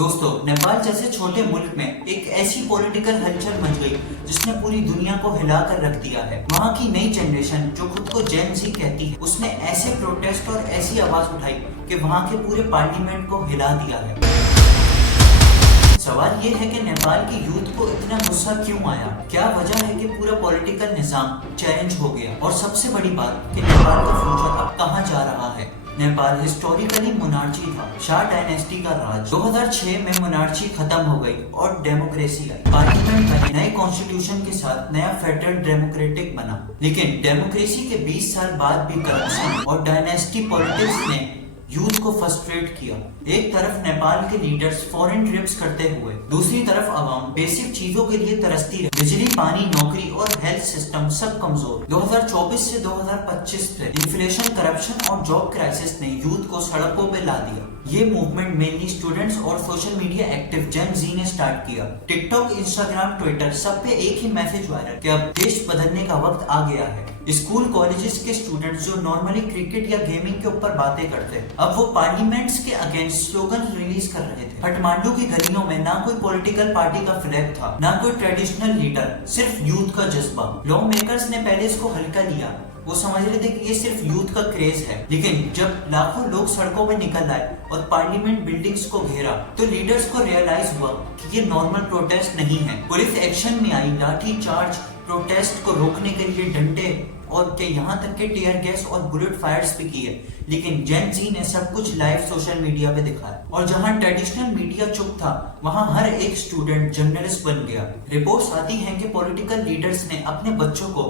दोस्तों, नेपाल जैसे छोटे मुल्क में एक ऐसी पॉलिटिकल हलचल मच गई जिसने पूरी दुनिया को हिला कर रख दिया है। वहाँ की नई जनरेशन जो खुद को जेन जी कहती है, उसने ऐसे प्रोटेस्ट और ऐसी आवाज उठाई कि वहाँ के पूरे पार्लियामेंट को हिला दिया है। सवाल ये है कि नेपाल की यूथ को इतना गुस्सा क्यों आया? क्या वजह है कि पूरा पॉलिटिकल निजाम चैलेंज हो गया? और सबसे बड़ी बात कि नेपाल का फ्यूचर अब कहाँ जा रहा है? नेपाल हिस्टोरिकली मोनार्ची था, शाह डायनेस्टी का राज। 2006 में मोनार्ची खत्म हो गई और डेमोक्रेसी आई। पार्लियामेंट बने, नए कॉन्स्टिट्यूशन के साथ नया फेडरल डेमोक्रेटिक बना। लेकिन डेमोक्रेसी के 20 साल बाद भी करप्शन और डायनेस्टी पॉलिटिक्स ने यूथ को फ्रस्ट्रेट किया। एक तरफ नेपाल के लीडर्स फॉरेन ट्रिप्स करते हुए, दूसरी तरफ आवाम बेसिक चीजों के लिए तरसती रही। बिजली, पानी, नौकरी और हेल्थ सिस्टम सब कमजोर। 2024 से 2025 तक इन्फ्लेशन, करप्शन और जॉब क्राइसिस ने यूथ को सड़कों पे ला दिया। ये मूवमेंट मेनली स्टूडेंट्स और सोशल मीडिया एक्टिव जेन जी ने स्टार्ट किया। टिकटॉक, इंस्टाग्राम, ट्विटर सब पे एक ही मैसेज वायरल कि अब देश बदलने का वक्त आ गया है। स्कूल कॉलेजेस के स्टूडेंट्स जो नॉर्मली क्रिकेट या गेमिंग के ऊपर बातें करते, अब वो पार्लियामेंट्स के अगेंस्ट स्लोगन रिलीज कर रहे थे। काठमांडू की गलियों में ना कोई पॉलिटिकल पार्टी का फ्लैग था, ना कोई ट्रेडिशनल लीडर, सिर्फ यूथ का जज्बा। लॉ मेकर्स ने पहले इसको हल्का लिया, वो समझ रहे थे कि ये सिर्फ यूथ का क्रेज है। लेकिन जब लाखों लोग सड़कों पर निकल आए और पार्लियामेंट बिल्डिंग्स को घेरा, तो लीडर्स को रियलाइज हुआ कि ये नॉर्मल प्रोटेस्ट नहीं है। पुलिस एक्शन में आई, लाठी चार्ज, प्रोटेस्ट को रोकने के लिए डंडे और के यहाँ तक के टीयर गैस और बुलेट फायर्स भी किए। लेकिन जेन जी ने सब कुछ लाइव सोशल मीडिया पे दिखाया। और जहाँ ट्रेडिशनल मीडिया चुप था, वहाँ हर एक स्टूडेंट जर्नलिस्ट बन गया। रिपोर्ट्स आती हैं कि पॉलिटिकल लीडर्स ने अपने बच्चों को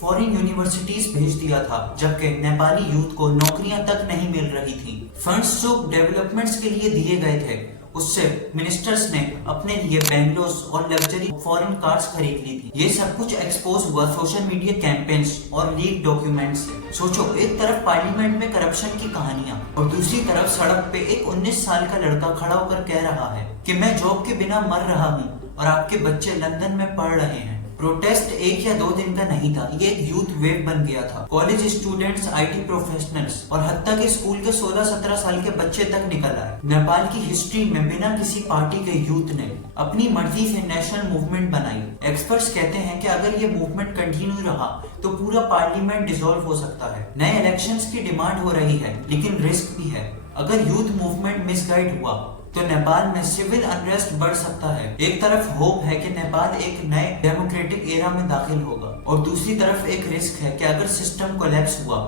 फॉरेन यूनिवर्सिटीज भेज दिया था, जबकि नेपाली यूथ को नौकरियां तक नहीं मिल रही थी। फंड्स जो डेवलपमेंट्स के लिए दिए गए थे, उससे मिनिस्टर्स ने अपने लिए बैंगलोस और लग्जरी फॉरेन कार्स खरीद ली थी। ये सब कुछ एक्सपोज हुआ सोशल मीडिया कैंपेन्स और लीक डॉक्यूमेंट्स से। सोचो, एक तरफ पार्लियामेंट में करप्शन की कहानियां और दूसरी तरफ सड़क पे एक 19 साल का लड़का खड़ा होकर कह रहा है कि मैं जॉब के बिना मर रहा हूँ और आपके बच्चे लंदन में पढ़ रहे हैं। प्रोटेस्ट एक या 2 दिन का नहीं था, ये एक यूथ वेव बन गया था। कॉलेज स्टूडेंट्स, आईटी प्रोफेशनल्स और हत्ता के स्कूल के 16-17 साल के बच्चे तक निकल आए। नेपाल की हिस्ट्री में बिना किसी पार्टी के यूथ ने अपनी मर्जी से नेशनल मूवमेंट बनाई। एक्सपर्ट्स कहते हैं कि अगर ये मूवमेंट कंटिन्यू रहा तो पूरा पार्लियामेंट डिसॉल्व हो सकता है। नए इलेक्शंस की डिमांड हो रही है, लेकिन रिस्क भी है। अगर यूथ मूवमेंट मिसगाइड हुआ तो नेपाल में सिविल अनरेस्ट बढ़ सकता है। एक तरफ होप है कि नेपाल एक नए डेमोक्रेटिक एरा में दाखिल होगा, और दूसरी तरफ एक रिस्क है कि अगर सिस्टम कोलैप्स हुआ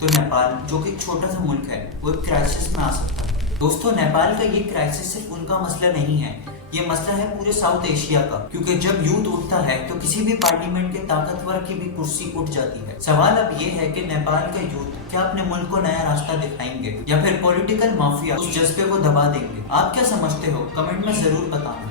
तो नेपाल, जो कि एक छोटा सा मुल्क है, वो एक क्राइसिस में आ सकता है। दोस्तों, नेपाल का ये क्राइसिस सिर्फ उनका मसला नहीं है, ये मसला है पूरे साउथ एशिया का। क्योंकि जब यूथ उठता है तो किसी भी पार्लियामेंट के ताकतवर की भी कुर्सी उठ जाती है। सवाल अब ये है कि नेपाल का यूथ क्या अपने मुल्क को नया रास्ता दिखाएंगे या फिर पॉलिटिकल माफिया उस जज्बे को दबा देंगे? आप क्या समझते हो? कमेंट में जरूर बताना।